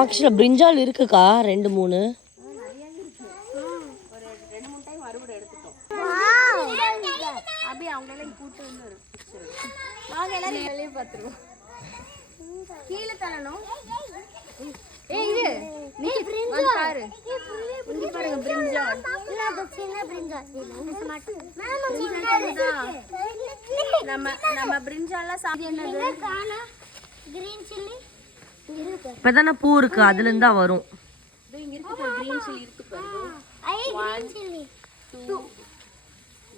ஆக்சுவலா பிரிஞ்சால் இருக்குக்கா 2-3 கீழே தள்ளணும். ஏய் இது நீ பாரு. இங்க பாருங்க பிரிஞ்சால். அது சின்ன பிரிஞ்சால். நம்ம பிரிஞ்சால்ல சாப்பிட்டு என்னது? Green chilli. இப்பதானே பூ இருக்கு அதுல இருந்தா வரும். இங்க இருக்கு பாரு கிரீன் சில்லி இருக்கு பாரு. Green chilli. 2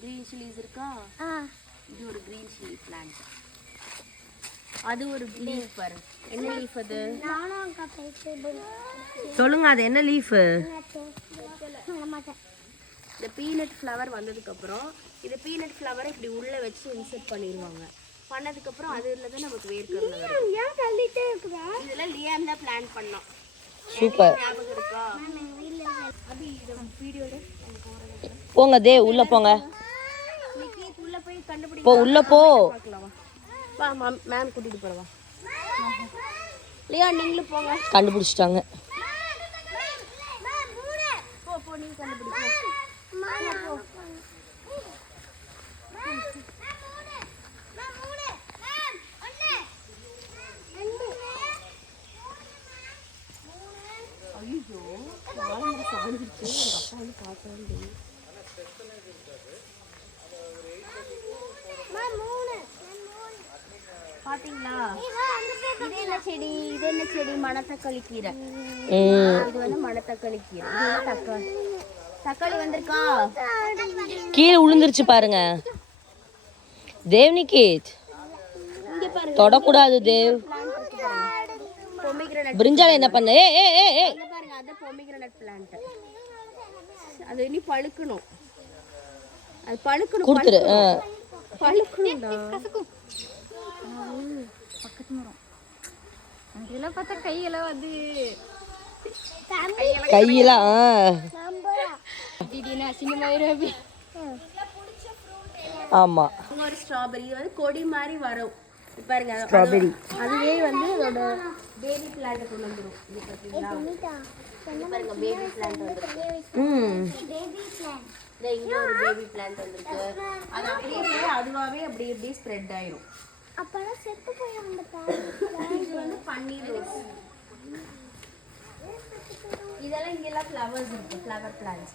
கிரீன் சில்லிஸ் இருக்கா? இது ஒரு கிரீன் சில்லி பிளான்ட். அது ஒரு லீஃப் பாரு. என்ன லீஃப் அது? சொல்லுங்க அது என்ன லீஃப்? இந்த பீனட் ஃப்ளவர் வந்ததுக்கு அப்புறம் இந்த பீனட் ஃப்ளவரை இப்படி உள்ள வச்சு இன்சர்ட் பண்ணிடுவாங்க. பண்ணதுக்கு அப்புறம் அதுல தான் நமக்கு வேர்க்கடலை வரும். ஏன் தள்ளிட்டே இருக்குதா? இதெல்லாம் லியாம் தான் பிளான் பண்ணோம். சூப்பர். ஞாபகம் இருக்கா? அபி இந்த வீடியோல போங்க தேவ் உள்ள போங்க. நிக்கி உள்ள போய் கண்டுபிடி. போ உள்ள போ. வா மேம் கூட்டிட்டு போறவா. லியா நீங்களும் போங்க. கண்டுபிடிச்சிட்டாங்க. போ நீ கண்டுபிடி. ஐயோ நாளை சாஞ்சிருச்சு. எங்க அப்பா வந்து பார்க்கவே பாத்தீங்களா? இது என்ன செடி? இது என்ன செடி? மணத்தக்காளி கீரை. இது வந்து மணத்தக்காளி கீரை. இது வந்து தக்காளி. தக்காளி வந்திருக்கா? கீழே விழுந்துருச்சு பாருங்க. தேவ்னிகேத் இங்க பாருங்க. தொடக்கூடாது தேவ். பொமிகிரனட். பிரிஞ்சால் என்ன பண்ண? ஏய் ஏய் ஏய் ஏய். இங்க பாருங்க அது பொமிகிரனட் பிளான்ட். அது இனி பழுக்கணும். அது பழுக்கணும். கொடுத்துரு. பழுக்கணும்டா. பக்கத்து மரம். அதெல்லாம் பார்த்தா கையெல்லாம் வந்து கையெல்லாம் திடீர்னு அசிங்கமாயிரும். ஆமா ஒரு ஸ்ட்ராபெரி வந்து கொடி மாதிரி வரும் பாருங்க. ஸ்ட்ராபெரி அதுவே வந்து அதோட பேபி பிளான்ட் கொண்டு வந்துரும். இது பாத்தீங்களா? இங்க பாருங்க பேபி பிளான்ட் வந்திருக்கு. Baby plant. இங்க ஒரு பேபி பிளான்ட் வந்திருக்கு. அது அப்படியே அதுவாவே அப்படியே ஸ்ப்ரெட் ஆயிரும். அப்பலாம் செத்து போய் அந்த இது வந்து பன்னீர் ரோஸ். இதெல்லாம் இங்க எல்லாம் ஃப்ளவர்ஸ் இருக்கு. Flower plants.